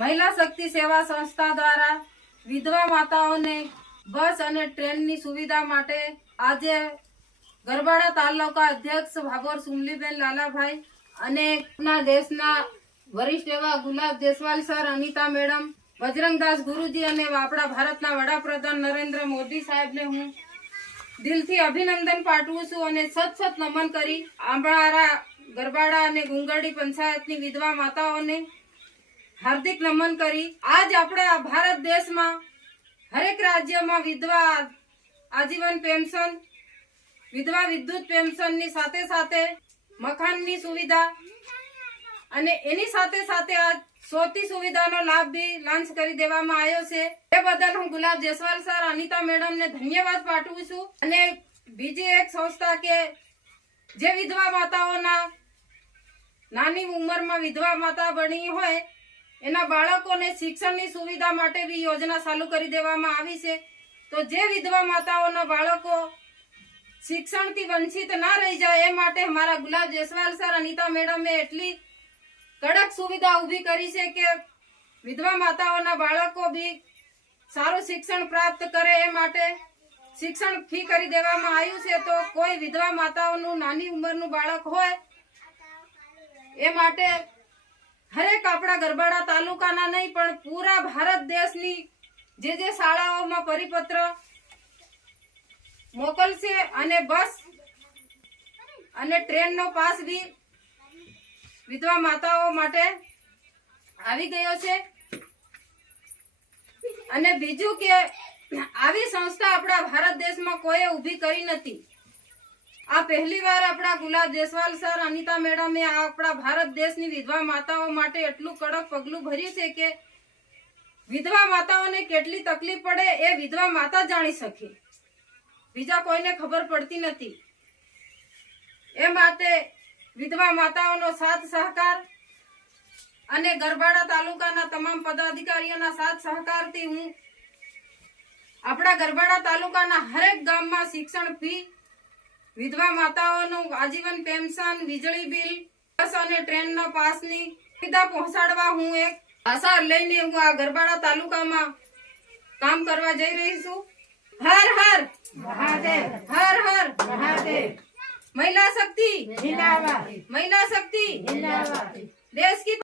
મહિલા શક્તિ સેવા સંસ્થા દ્વારા વિધવા માતાઓને બસ અને ટ્રેનની સુવિધા માટે આજે ગરબાડા તાલુકા અધ્યક્ષ ભાગોર સુમલીબેન લાલાભાઈ અને દેશના વરિષ્ઠ એવા ગુલાબ દેસવાલ સર, અનિતા મેડમ, બજરંગદાસ ગુરુજી અને આપણા ભારતના વડાપ્રધાન નરેન્દ્ર મોદી સાહેબને હું દિલથી અભિનંદન પાઠવું છું અને સત નમન કરી અમારા ગરબાડા અને ગુંગરડી પંચાયતની વિધવા માતાઓને હાર્દિક નમન કરી આજ આપણા ભારત દેશમાં હરેક રાજ્યમાં વિધવા આજીવન પેન્શન, વિધવા વિદ્યુત પેન્શનની સાથે સાથે મકાનની સુવિધા અને એની સાથે સાથે આ સોતી સુવિધાનો લાભ બી લોન્ચ કરી દેવામાં આવ્યો છે। એ બદલ હું ગુલાબ દેસવાલ સર, અનિતા મેડમ ને ધન્યવાદ પાઠવું છું। અને બીજી એક સંસ્થા કે જે વિધવા માતાઓના નાની ઉંમરમાં વિધવા માતા બની હોય એના બાળકોને શિક્ષણની સુવિધા માટે બી યોજના ચાલુ કરી દેવામાં આવી છે। તો જે વિધવા માતાઓના બાળકો શિક્ષણથી વંચિત ના રહી જાય એ માટે અમારા ગુલાબ દેસવાલ સર, અનિતા મેડમે એટલી કડક સુવિધા ઊભી કરી છે કે વિધવા માતાઓના બાળકો બી સારું શિક્ષણ પ્રાપ્ત કરે એ માટે શિક્ષણ ફી કરી દેવામાં આવ્યું છે। તો કોઈ વિધવા માતાઓનું નાની ઉંમરનું બાળક હોય એ માટે હરેક આપણા ગરબાડા તાલુકાના નહીં પણ પૂરા ભારત દેશની જે શાળાઓમાં પરિપત્ર મોકલશે અને બસ અને ટ્રેનનો પાસ બી વિધવા માતાઓ માટે આવી ગયો છે। અને બીજું કે આવી સંસ્થા આપણા ભારત દેશમાં કોઈ ઊભી કરી નથી। આ પહેલી વાર આપણા ગુલાબ દેસવાલ સર, અનિતા મેડમે આપણા ભારત દેશની વિધવા માતાઓ માટે એટલું કડક પગલું ભર્યું છે કે વિધવા માતાઓને કેટલી તકલીફ પડે એ વિધવા માતા જાણી શકે, બીજા કોઈને ખબર પડતી નથી। એ માટે વિધવા માતાઓનો સાથ સહકાર અને ગરબાડા તાલુકાના તમામ પદાધિકારીઓના સાથ સહકારથી હું આપણા ગરબાડા તાલુકાના હરેક ગામમાં શિક્ષણ ફી, વિધવા માતાઓનું આજીવન પેન્શન, વીજળી બિલ, બસ અને ટ્રેનનો પાસની સુવિધા પહોંચાડવા હું એક આશા લઈને હું આ ગરબાડા તાલુકામાં કામ કરવા જઈ રહી છું। હર હર મહાદેવ, હર હર મહાદેવ। महिला शक्ति जिंदाबाद, महिला शक्ति जिंदाबाद। देश की